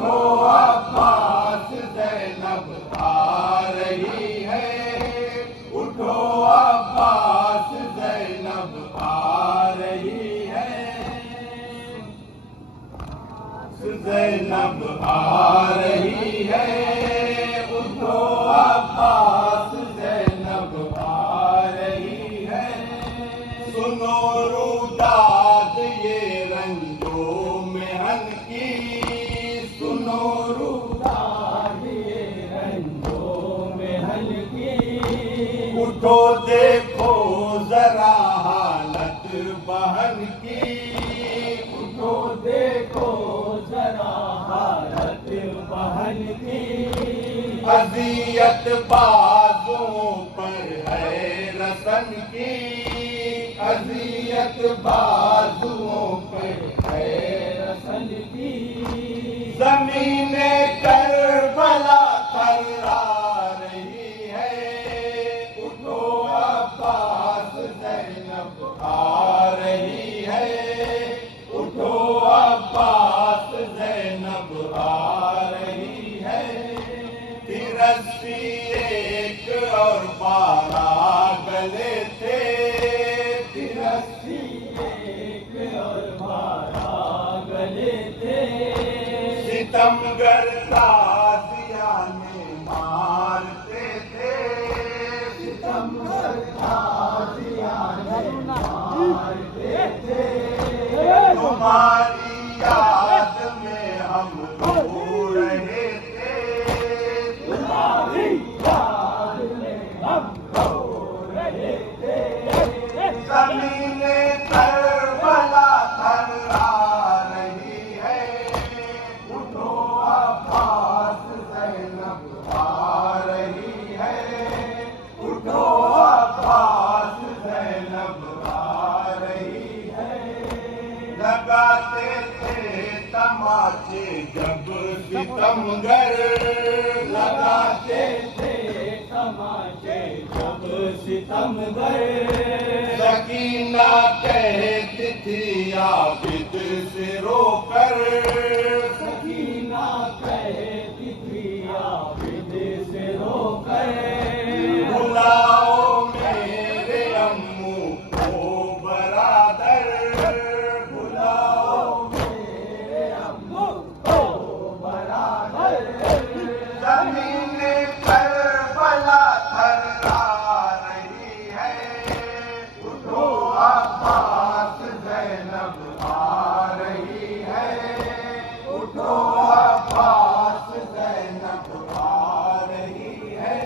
उठो अब्बास ज़ैनब आ रही है, उठो अब्बास ज़ैनब आ रही है, ज़ैनब आ रही है, उठो अब्बास ज़ैनब आ रही है। सुनो रुदाद ये रंजो मेहन की, सुनो रुदाद ये रंजो मेहन की। उठो देखो जरा हालत बहन की, उठो देखो जरा हालत बहन की। अज़ियत बाजुओं पर है रतन की, अज़ियत बाजुओं पर है रतन की। ज़मीने करबला थर्रा रही है, उठो अब्बास ज़ैनब आ रही है, उठो अब्बास ज़ैनब आ रही है। तिरस्सी एक और 12 गले थे, तिरस्सी एक और 12 गले थे। सितमगर ताज़ियाने मारते थे, सितमगर ताज़ियाने मारते थे। तुम्हारी याद में हम रो रहे थे, तुम्हारी याद में हम रो रहे थे। ज़मीने करबला थर्रा रही है, उठो अब्बास ज़ैनब आ रही है, उठो अब्बास ज़ैनब आ रही है। लगाते थे तमाचे जब सितमगर, लगाते थे तमाचे जब सितमगर। सकीना कहती थी आबिद से रोकर, सकीना कहती थी आबिद से रोकर। बुलाओ मेरे अम्मू को बरादर, बुलाओ मेरे अम्मू को बरादर। ज़मीने करबला थर्रा रही है, उठो अब्बास ज़ैनब आ रही है, उठो अब्बास ज़ैनब आ रही है।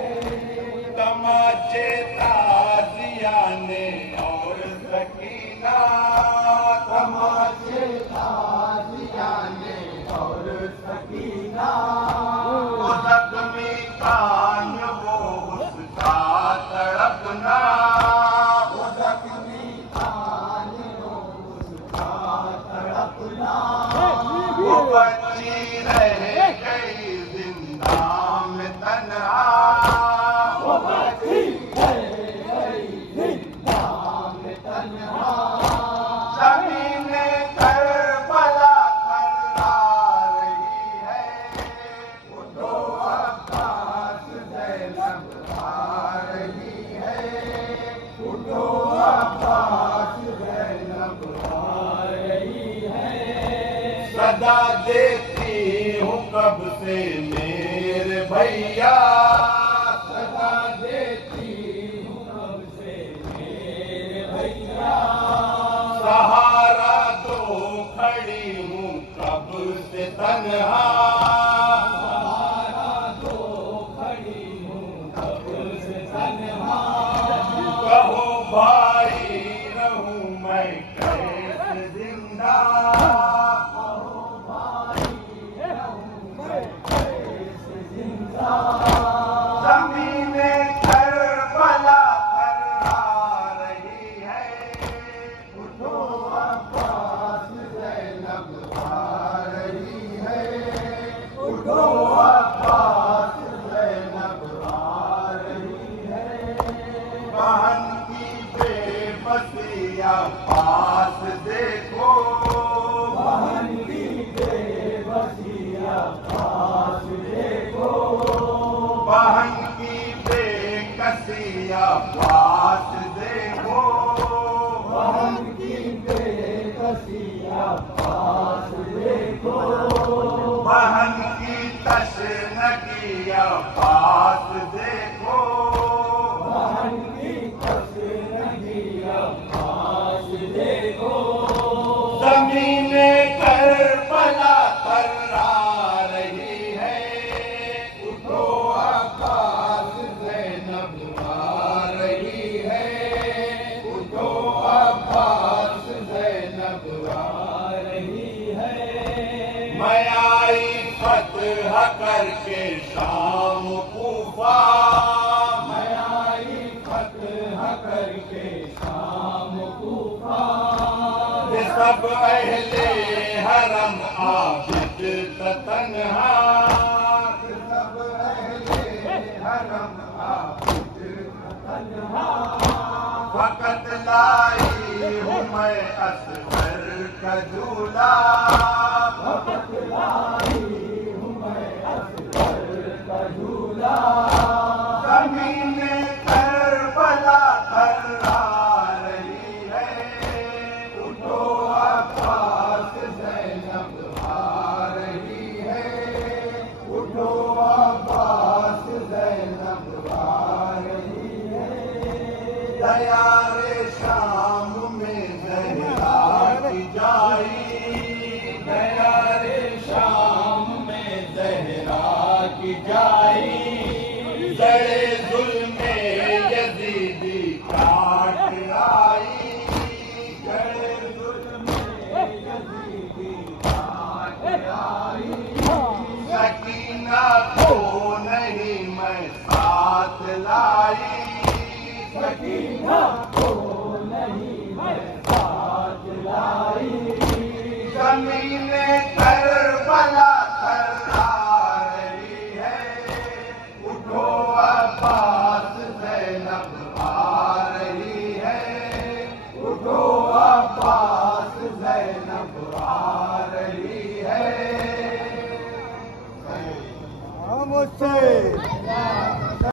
तमाचे ताज़ियाने और सकीना, तमाचे ताज़ियाने और सकीना। वो ज़ख्मी कान वो उसका तड़पना, वो ज़ख्मी कान वो उसका तड़पना। वो बच्ची रह गई जिंदा में तन्हा, वो बच्ची रह गई जिंदा में तन्हा। ज़मीने करबला थर्रा रही है, उठो अब्बास ज़ैनब आ रही है, उठो अब्बास ज़ैनब आ रही है। सदा देती हूँ कब से मेरे भैया, सदा देती हूँ कब से मेरे भैया। सहारा दो खड़ी हूँ कब से तन्हा, सहारा दो खड़ी हूँ कब से तन्हा। कहो भाई रहूं मैं कैसे जिंदा, कहो भाई रहूं मैं कैसे जिंदा। ज़मीने करबला थर्रा रही है, उठो अब्बास ज़ैनब आ रही है, बेकसी अब्बास देखो, बहन की बेकसी अब्बास देखो, बहन की तशनगी अब्बास देखो, बहन की तशनगी अब्बास देखो, ज़मीने करबला थर्रा रही है, उठो अब्बास ज़ैनब आ रही है, उठो अब्बास ज़ैनब आ रही है। मैं आई फतह करके शाम कूफा, मैं आई फतह करके शाम कूफा, सब अहले हरम आबिद तन्हा, सब अहले हरम आबिद तन्हा, फकत लाई हूँ मैं असगर का झूला, फकत लाई हूँ मैं असगर का झूला, ज़मीने करबला थर्रा रही है, उठो अब्बास ज़ैनब आ रही है, उठो अब्बास ज़ैनब आ रही है। दयारे शाम में ज़हरा की जाई, दयारे शाम में ज़हरा की जाई, जड़े जुल्मे यज़ीदी काट आई, जड़े जुल्मे यज़ीदी काट आई, सकीना को नहीं मैं साथ लाई, सकीना